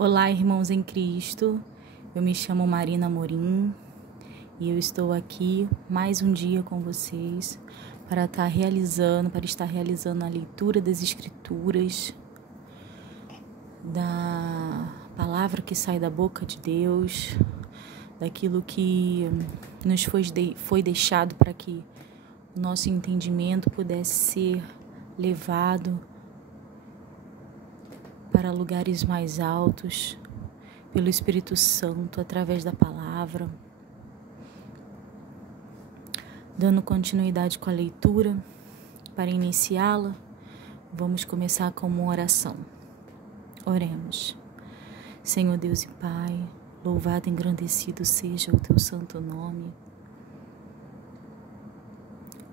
Olá, irmãos em Cristo. Eu me chamo Marina Amorim e eu estou aqui mais um dia com vocês para estar realizando a leitura das Escrituras, da palavra que sai da boca de Deus, daquilo que nos foi deixado para que o nosso entendimento pudesse ser levado para lugares mais altos, pelo Espírito Santo, através da palavra. Dando continuidade com a leitura, para iniciá-la, vamos começar com uma oração. Oremos. Senhor Deus e Pai, louvado e engrandecido seja o Teu santo nome.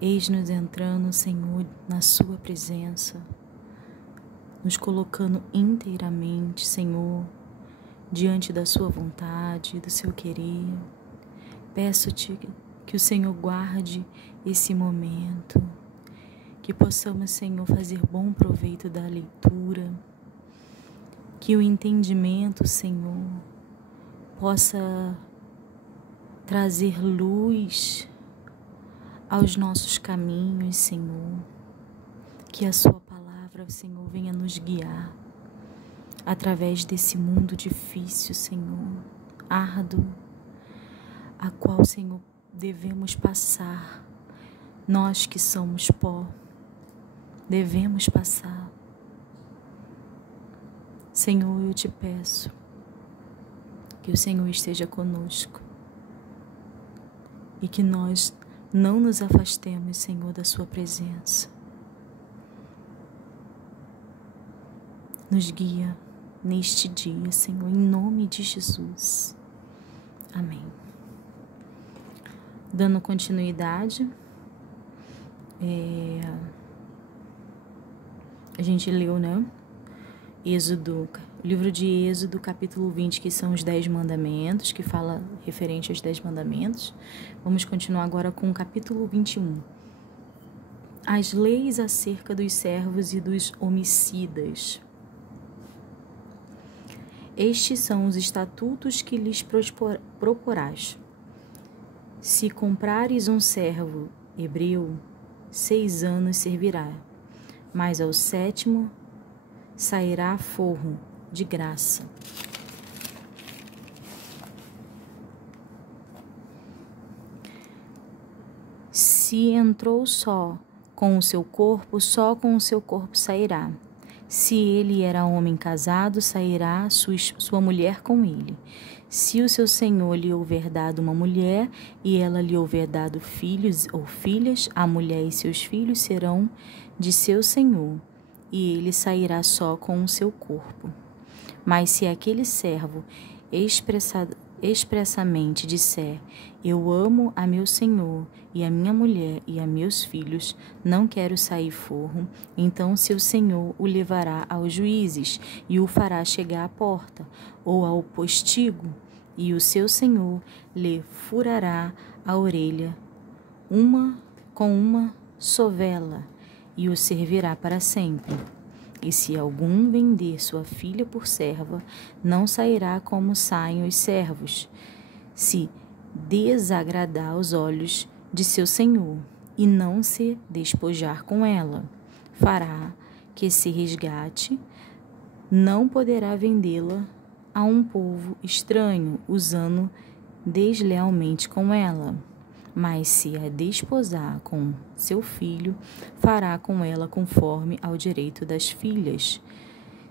Eis-nos entrando, Senhor, na Sua presença, nos colocando inteiramente, Senhor, diante da Sua vontade, do Seu querer. Peço-Te que o Senhor guarde esse momento, que possamos, Senhor, fazer bom proveito da leitura, que o entendimento, Senhor, possa trazer luz aos nossos caminhos, Senhor, que a Sua palavra, Senhor, venha nos guiar através desse mundo difícil, Senhor, árduo, a qual, Senhor, devemos passar. Nós que somos pó, devemos passar. Senhor, eu Te peço que o Senhor esteja conosco e que nós não nos afastemos, Senhor, da Sua presença. Nos guia neste dia, Senhor, em nome de Jesus. Amém. Dando continuidade, a gente leu, livro de Êxodo, capítulo 20, que são os 10 mandamentos, que fala referente aos 10 mandamentos. Vamos continuar agora com o capítulo 21. As leis acerca dos servos e dos homicidas. Estes são os estatutos que lhes proporás. Se comprares um servo hebreu, 6 anos servirá, mas ao 7º sairá forro de graça. Se entrou só com o seu corpo, só com o seu corpo sairá. Se ele era homem casado, sairá sua mulher com ele. Se o seu senhor lhe houver dado uma mulher, e ela lhe houver dado filhos ou filhas, a mulher e seus filhos serão de seu senhor, e ele sairá só com o seu corpo. Mas se aquele servo expressamente disser: eu amo a meu senhor e a minha mulher e a meus filhos, não quero sair forro, então seu senhor o levará aos juízes e o fará chegar à porta ou ao postigo, e o seu senhor lhe furará a orelha com uma sovela e o servirá para sempre. E se algum vender sua filha por serva, não sairá como saem os servos, se desagradar aos olhos de seu senhor, e não se despojar com ela. Fará que se resgate, não poderá vendê-la a um povo estranho, usando deslealmente com ela. Mas se a desposar com seu filho, fará com ela conforme ao direito das filhas.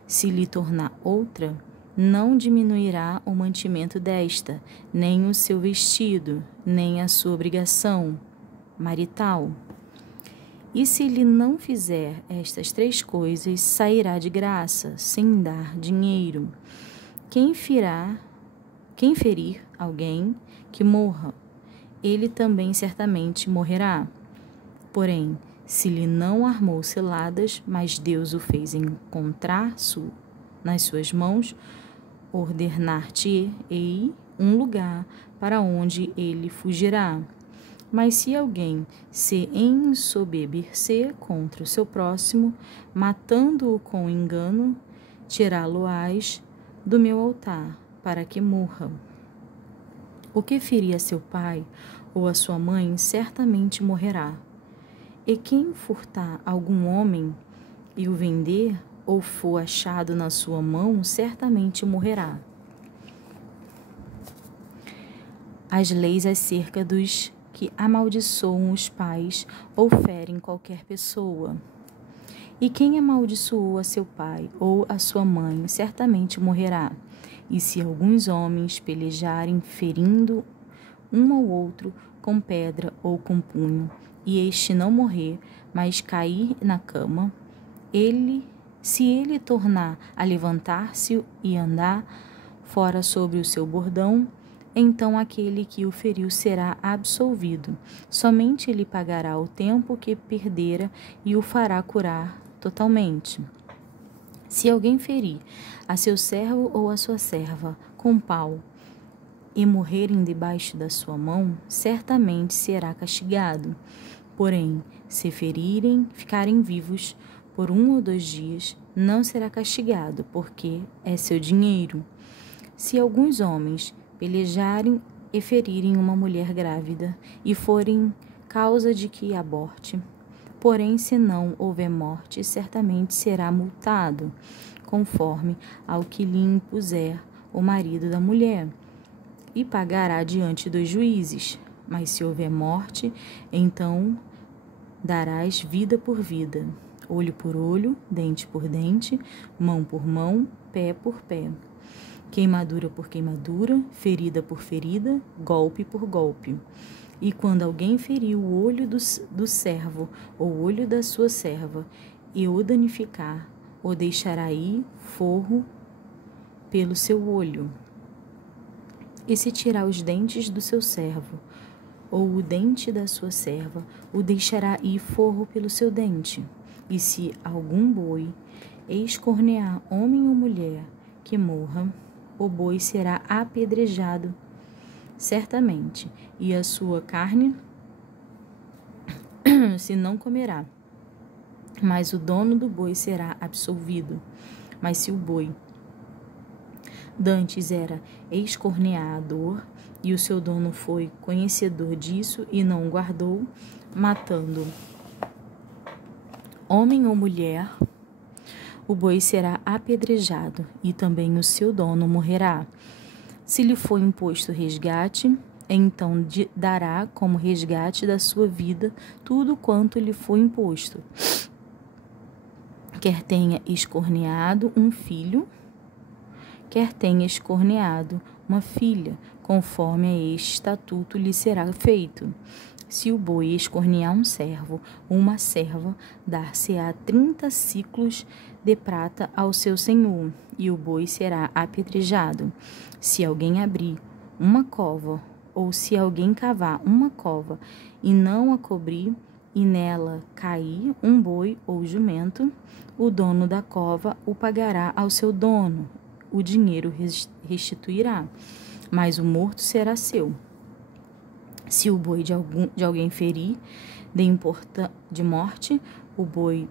Se lhe tornar outra, não diminuirá o mantimento desta, nem o seu vestido, nem a sua obrigação marital. E se lhe não fizer estas 3 coisas, sairá de graça, sem dar dinheiro. Quem ferir alguém, que morra, ele também certamente morrerá. Porém, se lhe não armou ciladas, mas Deus o fez encontrar nas suas mãos, ordenar-te-ei um lugar para onde ele fugirá. Mas se alguém se ensoberbecer contra o seu próximo, matando-o com engano, tirá-lo-ás do meu altar, para que morra. O que ferir a seu pai ou a sua mãe, certamente morrerá. E quem furtar algum homem e o vender, ou for achado na sua mão, certamente morrerá. As leis acerca dos que amaldiçoam os pais ou ferem qualquer pessoa. E quem amaldiçoou a seu pai ou a sua mãe, certamente morrerá. E se alguns homens pelejarem, ferindo um ao outro com pedra ou com punho, e este não morrer, mas cair na cama, se ele tornar a levantar-se e andar fora sobre o seu bordão, então aquele que o feriu será absolvido. Somente ele pagará o tempo que perdera e o fará curar totalmente. Se alguém ferir a seu servo ou a sua serva com pau e morrerem debaixo da sua mão, certamente será castigado. Porém, se ferirem, ficarem vivos por 1 ou 2 dias, não será castigado, porque é seu dinheiro. Se alguns homens pelejarem e ferirem uma mulher grávida e forem causa de que aborte, porém, se não houver morte, certamente será multado, conforme ao que lhe impuser o marido da mulher, e pagará diante dos juízes. Mas se houver morte, então darás vida por vida, olho por olho, dente por dente, mão por mão, pé por pé. Queimadura por queimadura, ferida por ferida, golpe por golpe. E quando alguém ferir o olho do servo ou o olho da sua serva e o danificar, o deixará ir forro pelo seu olho. E se tirar os dentes do seu servo ou o dente da sua serva, o deixará ir forro pelo seu dente. E se algum boi escornear homem ou mulher que morra, o boi será apedrejado certamente, e a sua carne se não comerá, mas o dono do boi será absolvido. Mas se o boi dantes era escorneador, e o seu dono foi conhecedor disso e não guardou, matando homem ou mulher, o boi será apedrejado, e também o seu dono morrerá. Se lhe for imposto resgate, então dará como resgate da sua vida tudo quanto lhe for imposto. Quer tenha escorneado um filho, quer tenha escorneado uma filha, conforme a este estatuto lhe será feito. Se o boi escornear um servo ou uma serva, dar-se-á 30 siclos de prata ao seu senhor, e o boi será apedrejado. Se alguém abrir uma cova, ou se alguém cavar uma cova e não a cobrir, e nela cair um boi ou jumento, o dono da cova o pagará ao seu dono, o dinheiro restituirá, mas o morto será seu. Se o boi de alguém ferir de morte o boi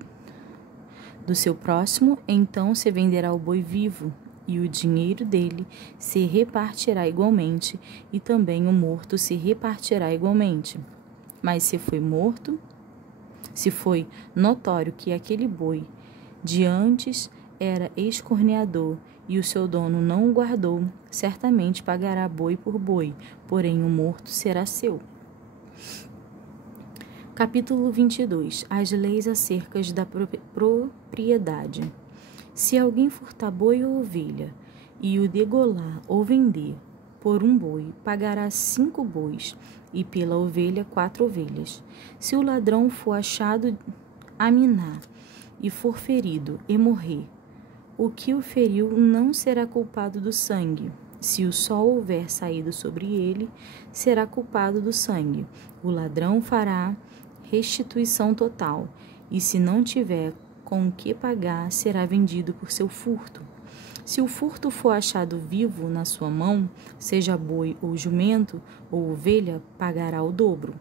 do seu próximo, então se venderá o boi vivo, e o dinheiro dele se repartirá igualmente, e também o morto se repartirá igualmente. Mas se foi notório que aquele boi de antes era escorneador, e o seu dono não o guardou, certamente pagará boi por boi, porém o morto será seu. Capítulo 22. As leis acerca da propriedade. Se alguém furtar boi ou ovelha, e o degolar ou vender por um boi, pagará 5 bois, e pela ovelha 4 ovelhas. Se o ladrão for achado a minar, e for ferido e morrer, o que o feriu não será culpado do sangue. Se o sol houver saído sobre ele, será culpado do sangue. O ladrão fará restituição total, e se não tiver com o que pagar, será vendido por seu furto. Se o furto for achado vivo na sua mão, seja boi ou jumento ou ovelha, pagará o dobro.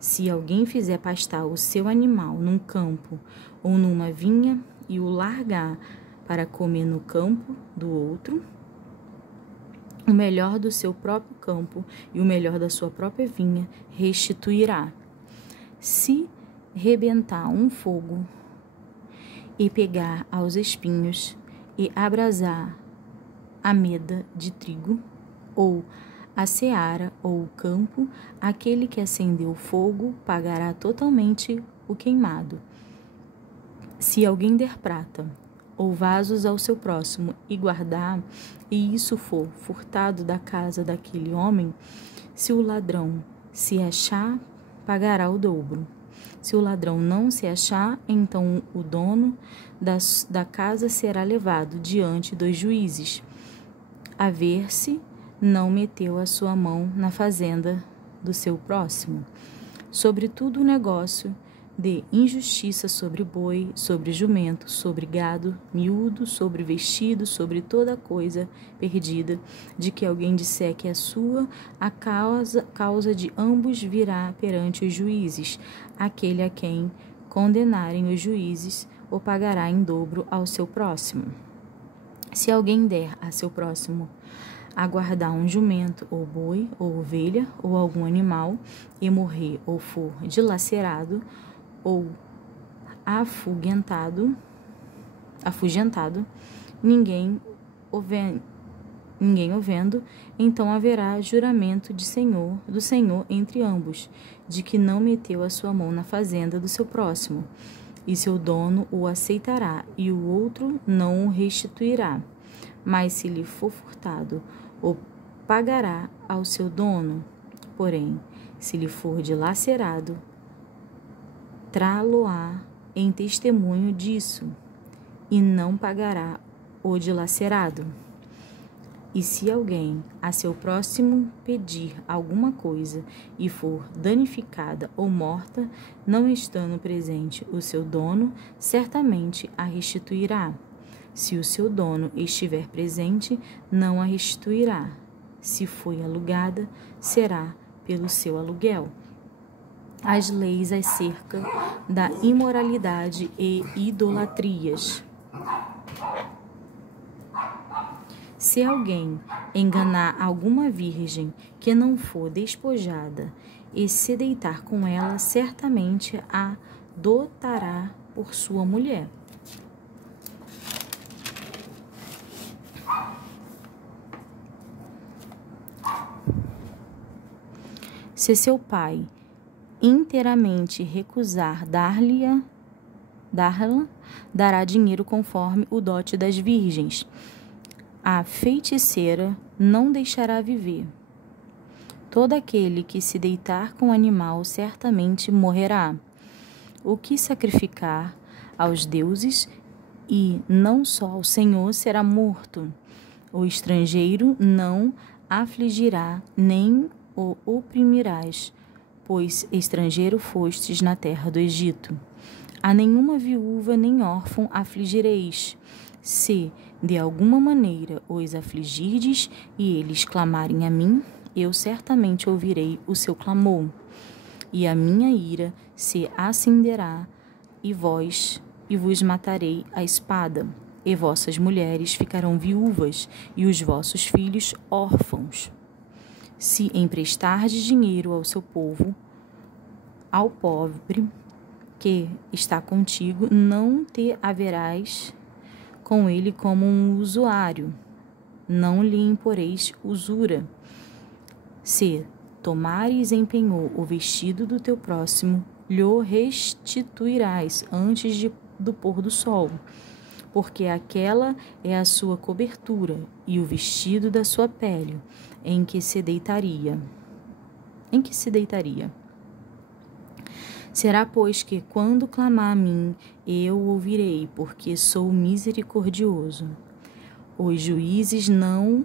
Se alguém fizer pastar o seu animal num campo ou numa vinha e o largar para comer no campo do outro, o melhor do seu próprio campo e o melhor da sua própria vinha restituirá. Se rebentar um fogo e pegar aos espinhos e abrasar a meda de trigo, ou a seara ou o campo, aquele que acendeu o fogo pagará totalmente o queimado. Se alguém der prata ou vasos ao seu próximo e guardar, e isso for furtado da casa daquele homem, se o ladrão se achar, pagará o dobro. Se o ladrão não se achar, então o dono da casa será levado diante dos juízes, a ver se não meteu a sua mão na fazenda do seu próximo. Sobre todo o negócio de injustiça, sobre boi, sobre jumento, sobre gado, miúdo, sobre vestido, sobre toda coisa perdida, de que alguém disser que é sua, a causa de ambos virá perante os juízes. Aquele a quem condenarem os juízes o pagará em dobro ao seu próximo. Se alguém der a seu próximo a guardar um jumento, ou boi, ou ovelha, ou algum animal, e morrer ou for dilacerado, ou afugentado, ninguém o vendo, então haverá juramento do Senhor entre ambos, de que não meteu a sua mão na fazenda do seu próximo, e seu dono o aceitará, e o outro não o restituirá. Mas se lhe for furtado, o pagará ao seu dono. Porém, se lhe for dilacerado, trá-lo-á em testemunho disso, e não pagará o dilacerado. E se alguém a seu próximo pedir alguma coisa e for danificada ou morta, não estando presente o seu dono, certamente a restituirá. Se o seu dono estiver presente, não a restituirá. Se foi alugada, será pelo seu aluguel. As leis acerca da imoralidade e idolatrias. Se alguém enganar alguma virgem que não for despojada e se deitar com ela, certamente a dotará por sua mulher. Se seu pai inteiramente recusar dar-la, dará dinheiro conforme o dote das virgens. A feiticeira não deixará viver. Todo aquele que se deitar com o animal certamente morrerá. O que sacrificar aos deuses e não só ao Senhor será morto. O estrangeiro não afligirá nem o oprimirás, pois estrangeiro fostes na terra do Egito. A nenhuma viúva nem órfão afligireis. Se de alguma maneira os afligirdes e eles clamarem a mim, eu certamente ouvirei o seu clamor. E a minha ira se acenderá e vos matarei à espada, e vossas mulheres ficarão viúvas e os vossos filhos órfãos. Se emprestardes dinheiro ao seu povo, ao pobre que está contigo, não te haverás com ele como um usuário, não lhe imporeis usura. Se tomares em penhor o vestido do teu próximo, lhe restituirás antes do pôr do sol, porque aquela é a sua cobertura e o vestido da sua pele, em que se deitaria. Será, pois, que quando clamar a mim, eu ouvirei, porque sou misericordioso. Os juízes não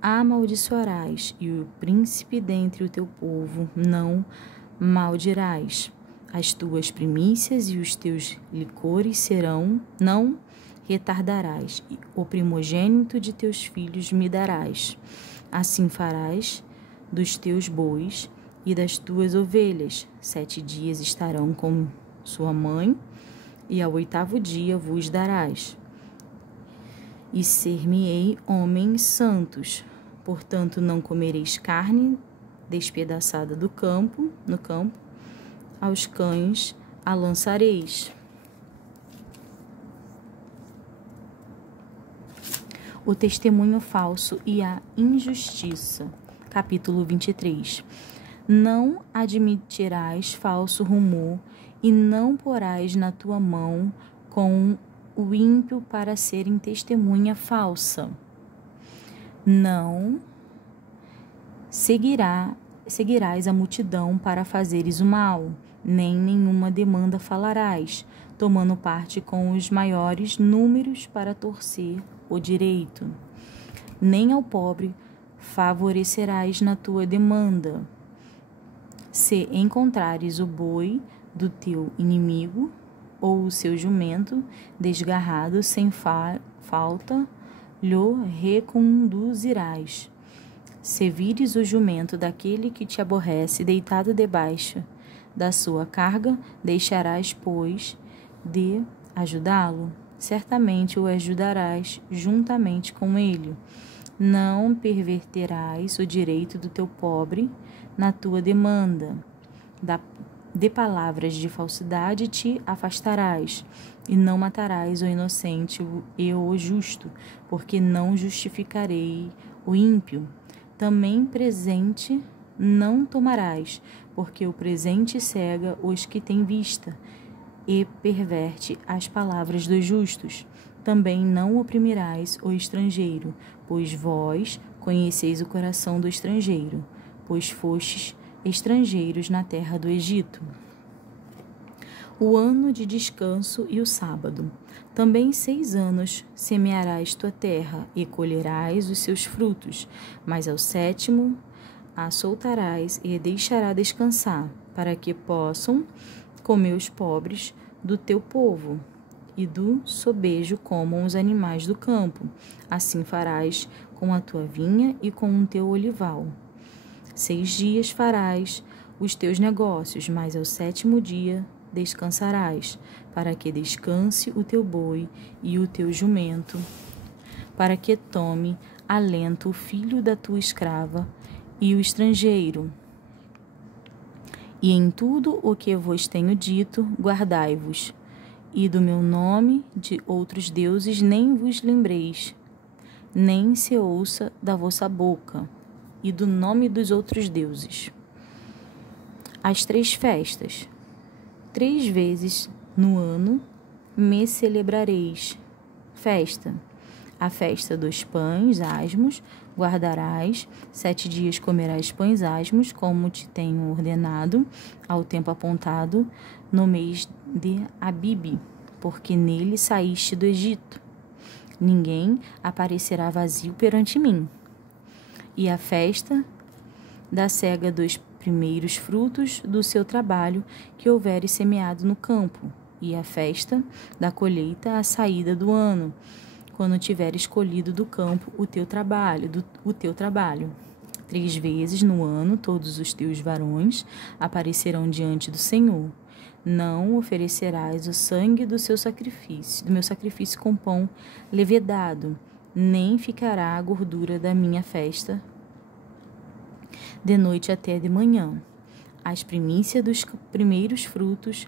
amaldiçoarás, e o príncipe dentre o teu povo não maldirás. As tuas primícias e os teus licores não retardarás, e o primogênito de teus filhos me darás. Assim farás dos teus bois e das tuas ovelhas. 7 dias estarão com sua mãe, e ao 8º dia vos darás. E ser-me-ei homens santos, Portanto, não comereis carne despedaçada no campo, aos cães a lançareis. O testemunho falso e a injustiça. Capítulo 23. Não admitirás falso rumor e não porás na tua mão com o ímpio para serem testemunha falsa. Não seguirás a multidão para fazeres o mal, nem nenhuma demanda falarás, tomando parte com os maiores números para torcer o direito. Nem ao pobre favorecerás na tua demanda. Se encontrares o boi do teu inimigo, ou o seu jumento desgarrado sem falta, lhe reconduzirás. Se vires o jumento daquele que te aborrece deitado debaixo da sua carga, deixarás, pois, de ajudá-lo. Certamente o ajudarás juntamente com ele. Não perverterás o direito do teu pobre na tua demanda. De palavras de falsidade te afastarás, e não matarás o inocente e o justo, porque não justificarei o ímpio. Também presente não tomarás, porque o presente cega os que têm vista, e perverte as palavras dos justos. Também não oprimirás o estrangeiro, pois vós conheceis o coração do estrangeiro, pois fostes estrangeiros na terra do Egito. O ano de descanso e o sábado. Também 6 anos semearás tua terra e colherás os seus frutos, mas ao 7º a soltarás e deixará descansar, para que possam comer os pobres do teu povo, e do sobejo comam os animais do campo. Assim farás com a tua vinha e com o teu olival. 6 dias farás os teus negócios, mas ao 7º dia descansarás, para que descanse o teu boi e o teu jumento, para que tome alento o filho da tua escrava e o estrangeiro. E em tudo o que vos tenho dito, guardai-vos, e do meu nome de outros deuses nem vos lembreis, nem se ouça da vossa boca, e do nome dos outros deuses. As 3 festas. 3 vezes no ano me celebrareis festa. A festa dos pães asmos guardarás, 7 dias comerás pães asmos, como te tenho ordenado, ao tempo apontado, no mês de Abibe, porque nele saíste do Egito. Ninguém aparecerá vazio perante mim. E a festa da cega dos primeiros frutos do seu trabalho que houveres semeado no campo, e a festa da colheita à saída do ano, quando tiveres colhido do campo o teu trabalho. 3 vezes no ano todos os teus varões aparecerão diante do Senhor. Não oferecerás o sangue do meu sacrifício com pão levedado, nem ficará a gordura da minha festa de noite até de manhã. As primícias dos primeiros frutos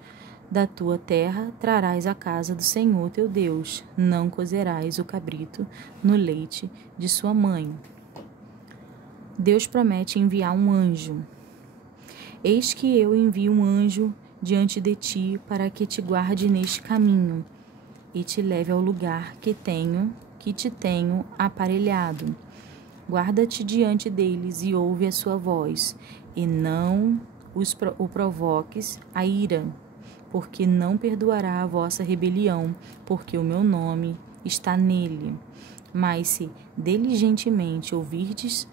da tua terra trarás à casa do Senhor teu Deus. Não cozerás o cabrito no leite de sua mãe. Deus promete enviar um anjo. Eis que eu envio um anjo diante de ti para que te guarde neste caminho e te leve ao lugar que te tenho aparelhado. Guarda-te diante deles e ouve a sua voz, e não o provoques a ira, porque não perdoará a vossa rebelião, porque o meu nome está nele. Mas se diligentemente ouvirdes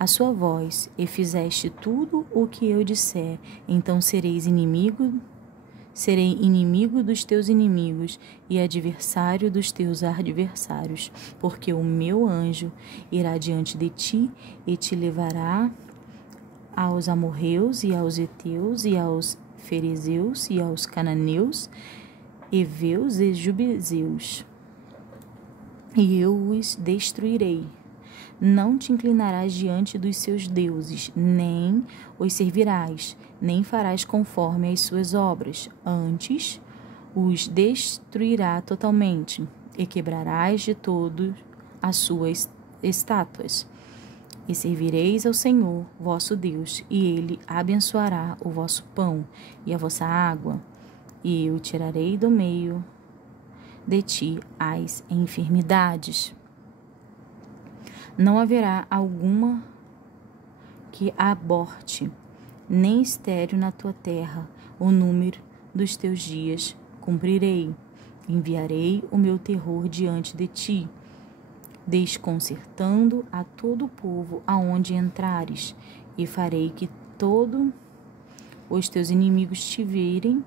a sua voz e fizeste tudo o que eu disser, então serei inimigo dos teus inimigos e adversário dos teus adversários, porque o meu anjo irá diante de ti e te levará aos amorreus e aos heteus e aos ferezeus e aos cananeus, heveus e jubizeus, e eu os destruirei. Não te inclinarás diante dos seus deuses, nem os servirás, nem farás conforme as suas obras. Antes, os destruirá totalmente, e quebrarás de todo as suas estátuas. E servireis ao Senhor, vosso Deus, e Ele abençoará o vosso pão e a vossa água, e eu tirarei do meio de ti as enfermidades. Não haverá alguma que aborte, nem estéril na tua terra. O número dos teus dias cumprirei. Enviarei o meu terror diante de ti, desconcertando a todo o povo aonde entrares, e farei que todos os teus inimigos te virem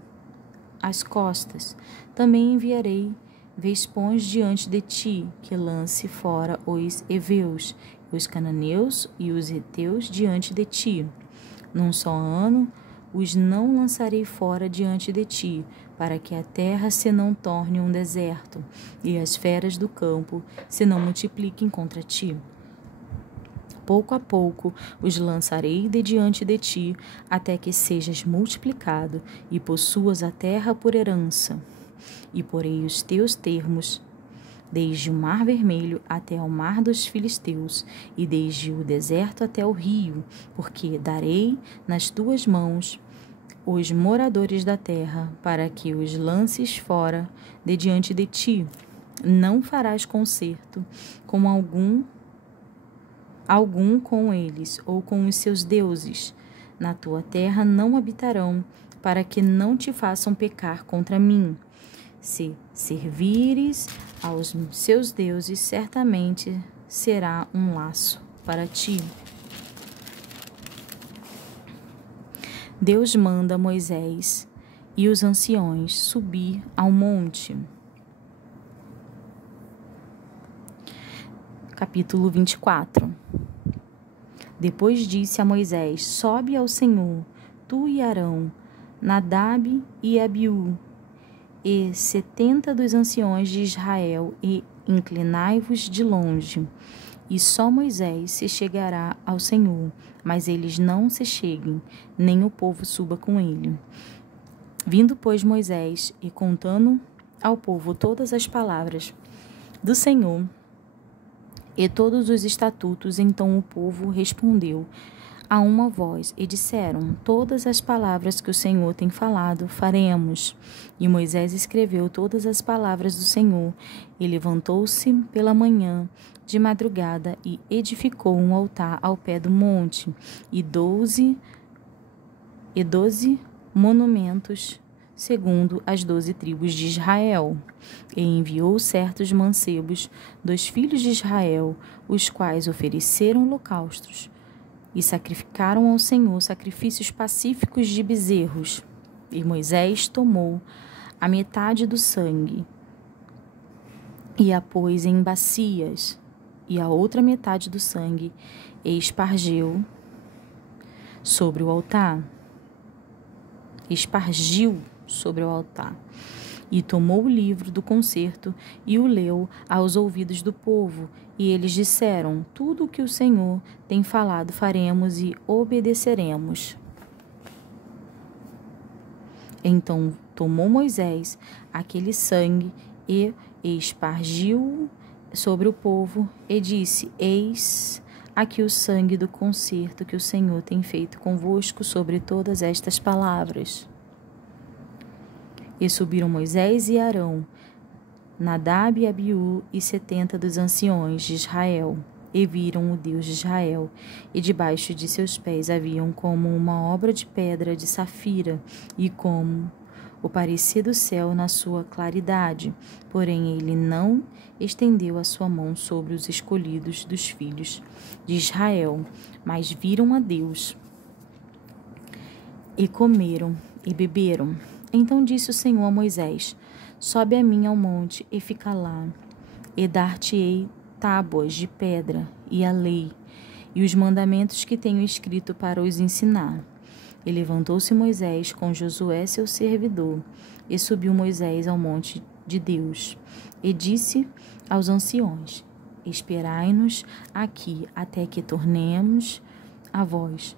as costas. Também enviarei vespões diante de ti, que lance fora os heveus, os cananeus e os heteus diante de ti. Num só ano os não lançarei fora diante de ti, para que a terra se não torne um deserto, e as feras do campo se não multipliquem contra ti. Pouco a pouco os lançarei de diante de ti, até que sejas multiplicado e possuas a terra por herança. E porei os teus termos, desde o mar vermelho até ao mar dos filisteus, e desde o deserto até o rio, porque darei nas tuas mãos os moradores da terra, para que os lances fora de diante de ti. Não farás concerto com algum com eles, ou com os seus deuses. Na tua terra não habitarão, para que não te façam pecar contra mim. Se servires aos seus deuses, certamente será um laço para ti. Deus manda Moisés e os anciões subir ao monte. Capítulo 24. Depois disse a Moisés: sobe ao Senhor, tu e Arão, Nadab e Abiú, e 70 dos anciões de Israel, e inclinai-vos de longe. E só Moisés se chegará ao Senhor, mas eles não se cheguem, nem o povo suba com ele. Vindo, pois, Moisés, e contando ao povo todas as palavras do Senhor e todos os estatutos, então o povo respondeu a uma voz, e disseram: todas as palavras que o Senhor tem falado, faremos. E Moisés escreveu todas as palavras do Senhor, e levantou-se pela manhã de madrugada, e edificou um altar ao pé do monte, e doze monumentos, segundo as 12 tribos de Israel. E enviou certos mancebos dos filhos de Israel, os quais ofereceram holocaustos, e sacrificaram ao Senhor sacrifícios pacíficos de bezerros. E Moisés tomou a metade do sangue e a pôs em bacias, e a outra metade do sangue e espargiu sobre o altar. E tomou o livro do concerto e o leu aos ouvidos do povo. E eles disseram: tudo o que o Senhor tem falado faremos e obedeceremos. Então tomou Moisés aquele sangue e espargiu sobre o povo, e disse: eis aqui o sangue do concerto que o Senhor tem feito convosco sobre todas estas palavras. E subiram Moisés e Arão, Nadab e Abiú, e 70 dos anciões de Israel, e viram o Deus de Israel, e debaixo de seus pés haviam como uma obra de pedra de safira, e como o parecer do céu na sua claridade. Porém ele não estendeu a sua mão sobre os escolhidos dos filhos de Israel, mas viram a Deus, e comeram e beberam. Então disse o Senhor a Moisés: sobe a mim ao monte e fica lá, e dar-te-ei tábuas de pedra e a lei, e os mandamentos que tenho escrito para os ensinar. E levantou-se Moisés com Josué seu servidor, e subiu Moisés ao monte de Deus, e disse aos anciões esperai-nos aqui até que tornemos a vós.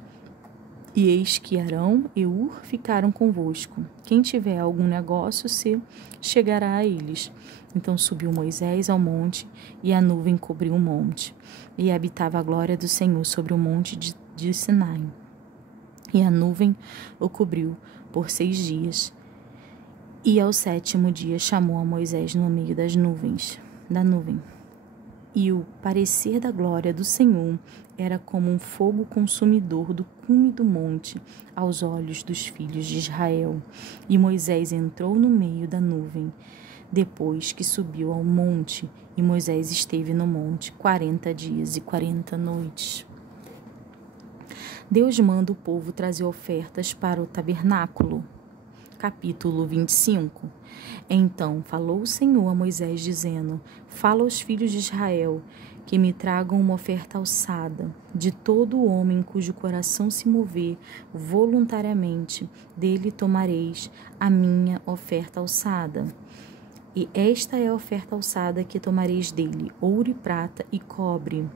E eis que Arão e Hur ficaram convosco. Quem tiver algum negócio se chegará a eles. Então subiu Moisés ao monte, e a nuvem cobriu o monte. E habitava a glória do Senhor sobre o monte de Sinai. E a nuvem o cobriu por 6 dias. E ao 7º dia chamou a Moisés no meio da nuvem. E o parecer da glória do Senhor era como um fogo consumidor do cume do monte aos olhos dos filhos de Israel. E Moisés entrou no meio da nuvem, depois que subiu ao monte, e Moisés esteve no monte 40 dias e 40 noites. Deus manda o povo trazer ofertas para o tabernáculo. Capítulo 25. Então falou o Senhor a Moisés, dizendo: Fala aos filhos de Israel, que me tragam uma oferta alçada. De todo homem cujo coração se mover voluntariamente, dele tomareis a minha oferta alçada. E esta é a oferta alçada que tomareis dele: ouro e prata e cobre,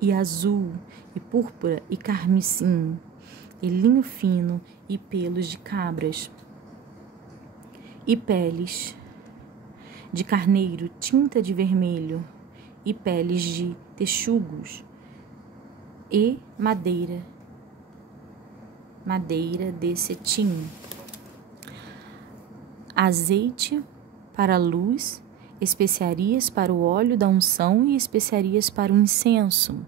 e azul, e púrpura, e carmesim, e linho fino, e pelos de cabras, e peles de carneiro, tinta de vermelho, e peles de texugos, e madeira de cetim, azeite para a luz, especiarias para o óleo da unção e especiarias para o incenso,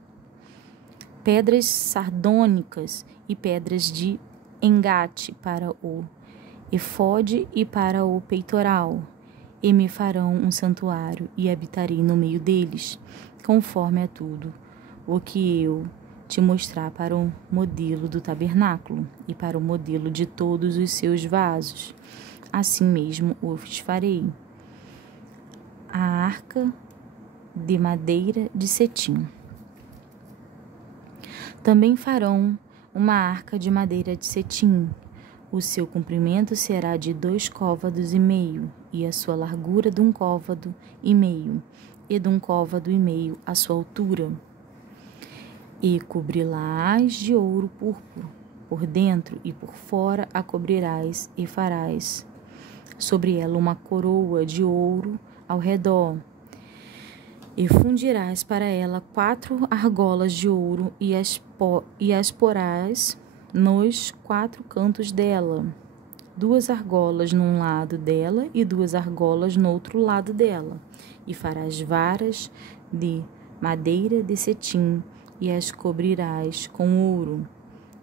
pedras sardônicas e pedras de engate para o efode e para o peitoral. E me farão um santuário e habitarei no meio deles, conforme a tudo o que eu te mostrar para o modelo do tabernáculo e para o modelo de todos os seus vasos. Assim mesmo os farei. A arca de madeira de cetim. Também farão uma arca de madeira de cetim. O seu comprimento será de 2,5 côvados, e a sua largura de 1,5 côvado, e de 1,5 côvado a sua altura. E cobri-la-ás de ouro púrpuro, por dentro e por fora a cobrirás, e farás sobre ela uma coroa de ouro ao redor. E fundirás para ela 4 argolas de ouro, e as porás nos 4 cantos dela, 2 argolas num lado dela e 2 argolas no outro lado dela. E farás varas de madeira de cetim, e as cobrirás com ouro.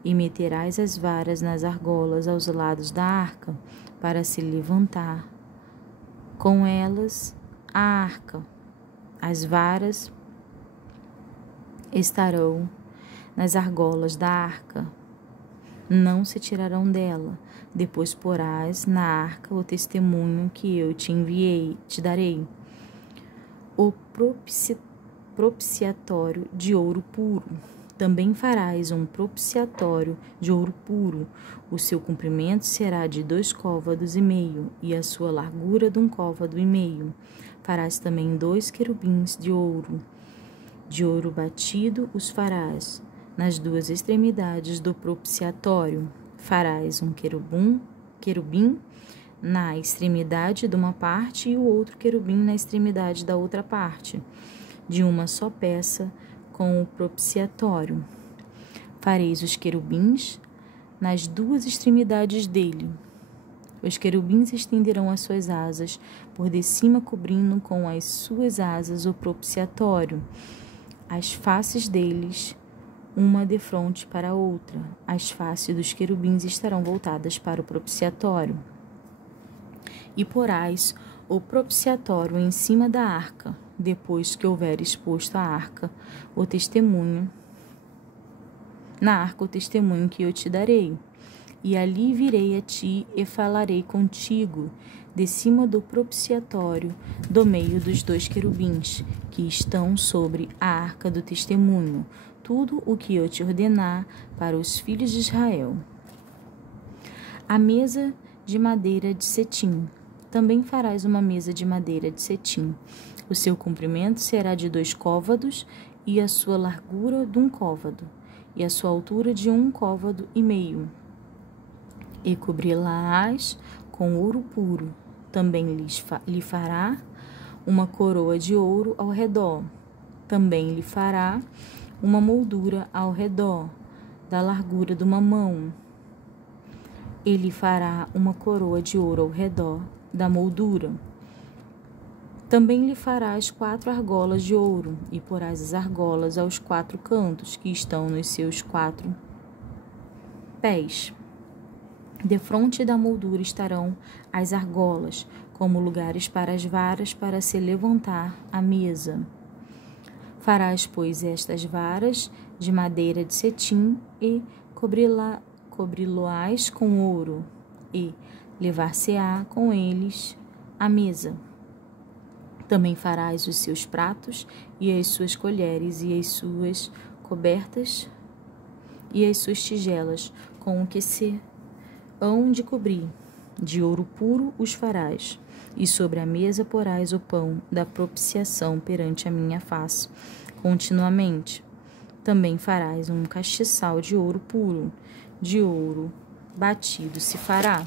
E meterás as varas nas argolas aos lados da arca, para se levantar com elas a arca. As varas estarão nas argolas da arca, não se tirarão dela. Depois porás na arca o testemunho que eu te darei. O propiciatório de ouro puro. Também farás um propiciatório de ouro puro. O seu comprimento será de 2,5 côvados, e a sua largura de 1,5 côvado. Farás também 2 querubins de ouro batido os farás nas 2 extremidades do propiciatório. Farás um querubim na extremidade de uma parte e o outro querubim na extremidade da outra parte, de uma só peça com o propiciatório. Fareis os querubins nas 2 extremidades dele. Os querubins estenderão as suas asas por de cima, cobrindo com as suas asas o propiciatório. As faces deles, uma de frente para a outra. As faces dos querubins estarão voltadas para o propiciatório. E porás o propiciatório em cima da arca, depois que houver exposto a arca, o testemunho, na arca o testemunho que eu te darei. E ali virei a ti e falarei contigo, de cima do propiciatório, do meio dos 2 querubins, que estão sobre a arca do testemunho, tudo o que eu te ordenar para os filhos de Israel. A mesa de madeira de cetim. Também farás uma mesa de madeira de cetim. O seu comprimento será de 2 côvados, e a sua largura de 1 côvado, e a sua altura de 1 côvado e meio. E cobri-la-ás com ouro puro. Também lhe fará uma coroa de ouro ao redor. Também lhe fará uma moldura ao redor, da largura de uma mão. Ele fará uma coroa de ouro ao redor da moldura. Também lhe farás 4 argolas de ouro, e porás as argolas aos 4 cantos, que estão nos seus 4 pés. Defronte da moldura estarão as argolas, como lugares para as varas para se levantar a mesa. Farás, pois, estas varas de madeira de cetim, e cobri-lo-ás com ouro, e levar-se-á com eles a mesa. Também farás os seus pratos, e as suas colheres, e as suas cobertas, e as suas tigelas, com o que se hão de cobrir. De ouro puro os farás, e sobre a mesa porás o pão da propiciação perante a minha face, continuamente. Também farás um castiçal de ouro puro, de ouro batido se fará.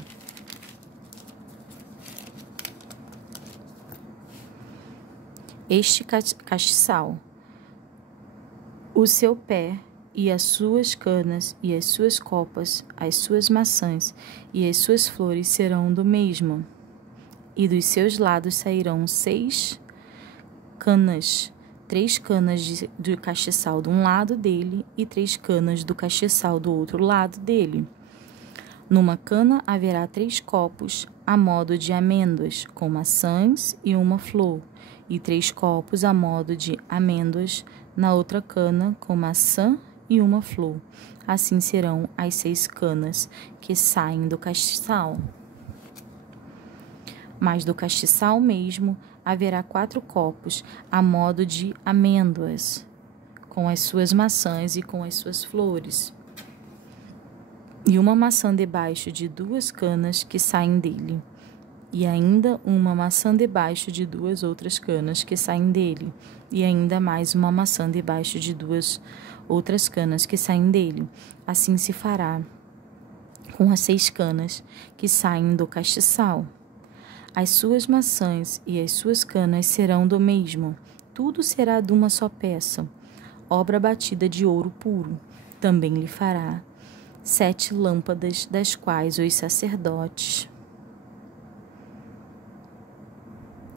Este castiçal, o seu pé e as suas canas e as suas copas, as suas maçãs e as suas flores serão do mesmo. E dos seus lados sairão 6 canas, 3 canas do castiçal de um lado dele e 3 canas do castiçal do outro lado dele. Numa cana haverá 3 copos a modo de amêndoas, com maçãs e uma flor, e 3 copos a modo de amêndoas na outra cana, com maçã e uma flor. Assim serão as 6 canas que saem do castiçal. Mas do castiçal mesmo haverá 4 copos a modo de amêndoas, com as suas maçãs e com as suas flores, e uma maçã debaixo de 2 canas que saem dele, e ainda uma maçã debaixo de 2 outras canas que saem dele, e ainda mais uma maçã debaixo de 2 outras canas que saem dele. Assim se fará com as 6 canas que saem do castiçal. As suas maçãs e as suas canas serão do mesmo, tudo será de uma só peça, obra batida de ouro puro. Também lhe fará 7 lâmpadas, das quais os sacerdotes...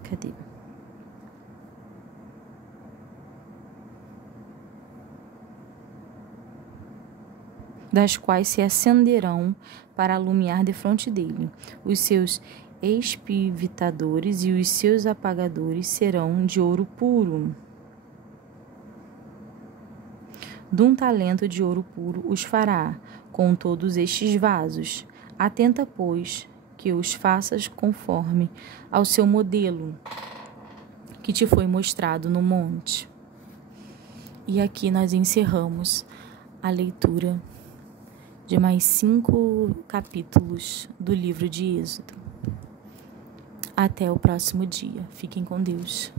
Cadê? Das quais se acenderão para alumiar defronte dele. Os seus espivitadores e os seus apagadores serão de ouro puro. De 1 talento de ouro puro os fará, com todos estes vasos. Atenta, pois, que os faças conforme ao seu modelo, que te foi mostrado no monte. E aqui nós encerramos a leitura de mais 5 capítulos do livro de Êxodo. Até o próximo dia. Fiquem com Deus.